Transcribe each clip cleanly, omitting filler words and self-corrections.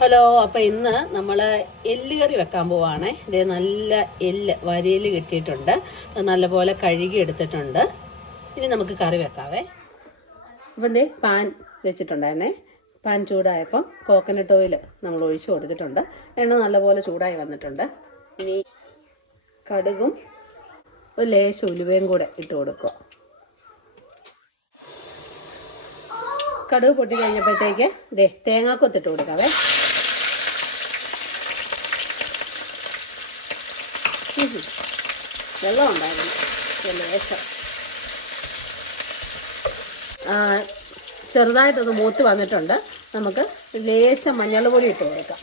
Hello, അപ്പോൾ ഇന്ന് നമ്മൾ എല്ല് കറി വെക്കാൻ പോവാണേ. ഇത് നല്ല എല്ല് വരയിൽ കിട്ടിയിട്ടുണ്ട്, അത് നല്ലപോലെ കഴുകി എടുത്തിട്ടുണ്ട്. ഇനി നമുക്ക് കറി വെക്കാവേ. അപ്പം എന്തേ പാൻ വെച്ചിട്ടുണ്ടായിരുന്നേ. പാൻ ചൂടായപ്പം കോക്കനട്ട് ഓയിൽ നമ്മൾ ഒഴിച്ച് കൊടുത്തിട്ടുണ്ട്. എണ്ണ നല്ലപോലെ ചൂടായി വന്നിട്ടുണ്ട്. ഇനി കടുകും ഒരു ലേശം ഉലുവയും കൂടെ ഇട്ട് കൊടുക്കുക. കടുക് പൊട്ടി കഴിഞ്ഞപ്പോഴത്തേക്ക് തേങ്ങാക്കൊത്തിട്ട് കൊടുക്കാവേ. വെള്ളം ഉണ്ടായിരുന്നു ലേശം. ചെറുതായിട്ടൊന്ന് മൂത്ത് വന്നിട്ടുണ്ട്. നമുക്ക് ലേശം മഞ്ഞൾപ്പൊടി ഇട്ട് കൊടുക്കാം.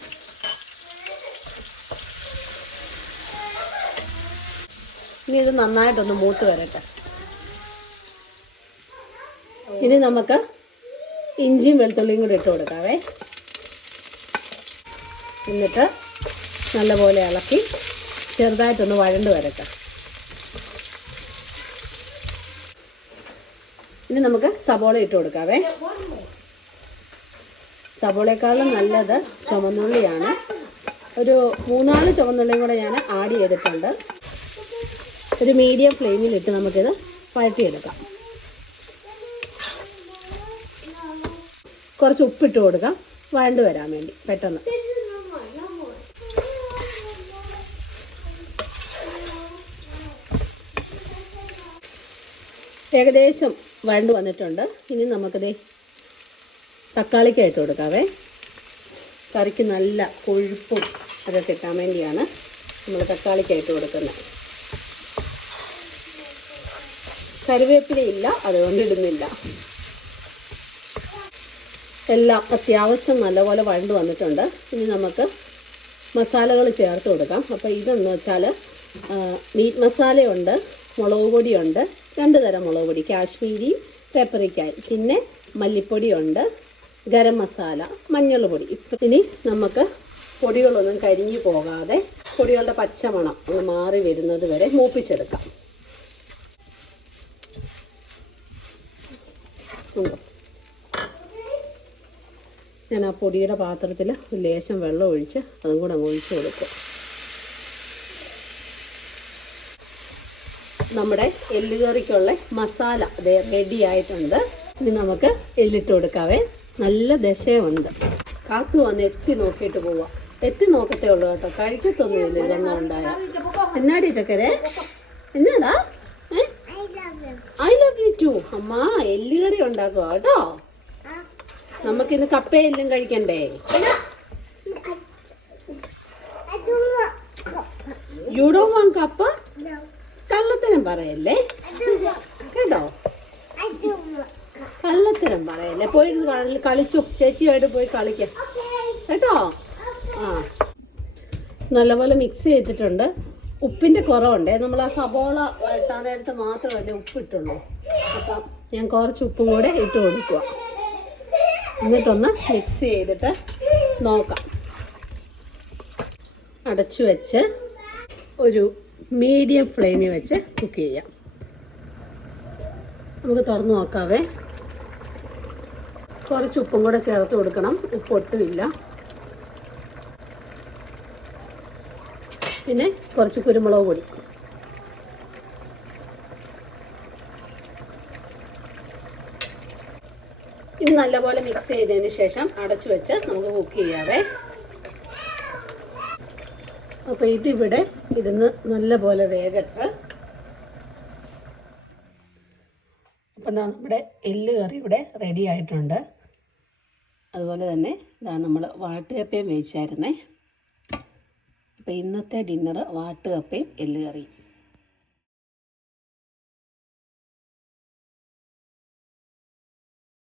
ഇനി ഇത് നന്നായിട്ടൊന്ന് മൂത്ത് വരട്ടെ. ഇനി നമുക്ക് ഇഞ്ചിയും വെളുത്തുള്ളിയും കൂടി ഇട്ട് കൊടുക്കാവേ. എന്നിട്ട് നല്ലപോലെ ഇളക്കി ചെറുതായിട്ടൊന്ന് വഴണ്ട് വരട്ടെ. ഇനി നമുക്ക് സബോള ഇട്ട് കൊടുക്കാവേ. സബോളയെക്കാളും നല്ലത് ചുവന്നുള്ളിയാണ്. ഒരു 3-4 ചുവന്നുള്ളിയും കൂടെ ഞാൻ ആഡ് ചെയ്തിട്ടുണ്ട്. ഒരു മീഡിയം ഫ്ലെയിമിലിട്ട് നമുക്കിത് വഴറ്റിയെടുക്കാം. കുറച്ച് ഉപ്പിട്ട് കൊടുക്കാം, വഴണ്ട് വരാൻ വേണ്ടി പെട്ടെന്ന്. ഏകദേശം വഴണ്ട് വന്നിട്ടുണ്ട്. ഇനി നമുക്കിത് തക്കാളിക്കായിട്ട് കൊടുക്കാവേ. കറിക്ക് നല്ല കൊഴുപ്പും അതൊക്കെ കിട്ടാൻ വേണ്ടിയാണ് നമ്മൾ തക്കാളിക്കായിട്ട് കൊടുക്കുന്നത്. കറിവേപ്പിലയില്ല, അതുകൊണ്ട് ഇടുന്നില്ല. എല്ലാം അത്യാവശ്യം നല്ലപോലെ വഴണ്ട് വന്നിട്ടുണ്ട്. ഇനി നമുക്ക് മസാലകൾ ചേർത്ത് കൊടുക്കാം. അപ്പോൾ ഇതെന്ന് വെച്ചാൽ മീറ്റ് മസാലയുണ്ട്, മുളക് പൊടിയുണ്ട്, 2 തരം മുളക് പൊടി, കാശ്മീരി, പെപ്പറിക്കായ്, പിന്നെ മല്ലിപ്പൊടിയുണ്ട്, ഗരം മസാല, മഞ്ഞൾ പൊടി. ഇനി നമുക്ക് പൊടികളൊന്നും കരിഞ്ഞു പോകാതെ പൊടികളുടെ പച്ചമണം ഒന്ന് മാറി വരുന്നത് വരെ മൂപ്പിച്ചെടുക്കാം. ഉണ്ടോ? ഞാൻ ആ പൊടിയുടെ പാത്രത്തിൽ ലേശം വെള്ളം ഒഴിച്ച് അതും കൂടെ അങ്ങ് ഒഴിച്ച് കൊടുക്കും. നമ്മുടെ എല്ലുകറിക്കുള്ള മസാല അതേ റെഡി ആയിട്ടുണ്ട്. ഇനി നമുക്ക് എല്ലിട്ട് കൊടുക്കാവേ. നല്ല ദശയുണ്ട്. കാത്തു വന്ന് എത്തി നോക്കിയിട്ട് പോവാം. എത്തി നോക്കത്തേ ഉള്ളൂ കേട്ടോ, കഴിക്കത്തൊന്നുമില്ല ഇതൊന്നും ഉണ്ടായ. എന്നാടി ചക്കരെ, എന്നാടാ? I love you too. അമ്മ എല്ലുകറി ഉണ്ടാക്കുക കേട്ടോ. നമുക്കിന്ന് കപ്പയെല്ലാം കഴിക്കണ്ടേ? യു ഡോണ്ട് വാണ്ട് കപ്പ? കള്ളത്തരം പറയല്ലേ കേട്ടോ, കള്ളത്തരം പറയല്ലേ. പോയി കളിച്ചു, ചേച്ചിയായിട്ട് പോയി കളിക്കാം കേട്ടോ. നല്ലപോലെ മിക്സ് ചെയ്തിട്ടുണ്ട്. ഉപ്പിൻ്റെ കുറവുണ്ടേ. നമ്മൾ ആ സബോള വഴട്ടാൻ നേരത്ത് മാത്രമല്ലേ ഉപ്പിട്ടുള്ളൂ. അപ്പം ഞാൻ കുറച്ച് ഉപ്പും കൂടെ ഇട്ട് കൊടുക്കുക. എന്നിട്ടൊന്ന് മിക്സ് ചെയ്തിട്ട് നോക്കാം. അടച്ചു വെച്ച് ഒരു മീഡിയം ഫ്ലെയിമിൽ വെച്ച് കുക്ക് ചെയ്യാം. നമുക്ക് തുറന്ന് നോക്കാവേ. കുറച്ച് ഉപ്പും കൂടെ ചേർത്ത് കൊടുക്കണം. ഉപ്പ് ഒട്ടുമില്ല. പിന്നെ കുറച്ച് കുരുമുളക് പൊടി. ഇത് നല്ലപോലെ മിക്സ് ചെയ്തതിന് ശേഷം അടച്ചു വെച്ച് നമുക്ക് കുക്ക് ചെയ്യാവേ. അപ്പോൾ ഇതിവിടെ ഇരുന്ന് നല്ലപോലെ വേഗട്ടെ. അപ്പം നമ്മുടെ എല്ല് കറി ഇവിടെ റെഡി ആയിട്ടുണ്ട്. അതുപോലെ തന്നെ നമ്മൾ വാട്ടുകപ്പയും വേവിച്ചായിരുന്നേ. അപ്പോൾ ഇന്നത്തെ ഡിന്നർ വാട്ടുകപ്പയും എല്ല് കറിയും.